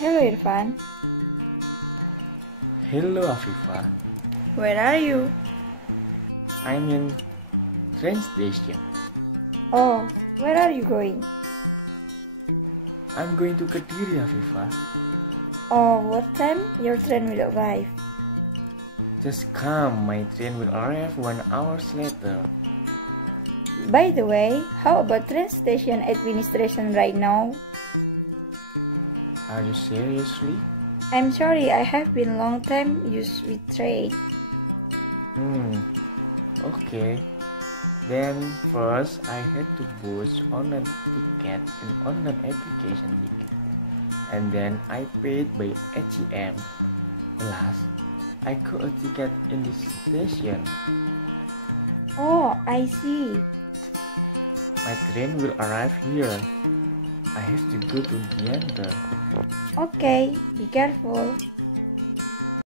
Hello Irfan, Hello Afifah, where are you? I'm in train station. Oh, where are you going? I'm going to Kediri, Afifah. Oh, what time your train will arrive? Just come, my train will arrive 1 hour later. By the way, how about train station administration right now? Are you seriously? I'm sorry, I have been long time used with train. Okay. Then first I had to book online ticket in online application ticket. And then I paid by ATM. Last, I got a ticket in the station. Oh, I see. My train will arrive here. I have to go to the end. Okay, be careful.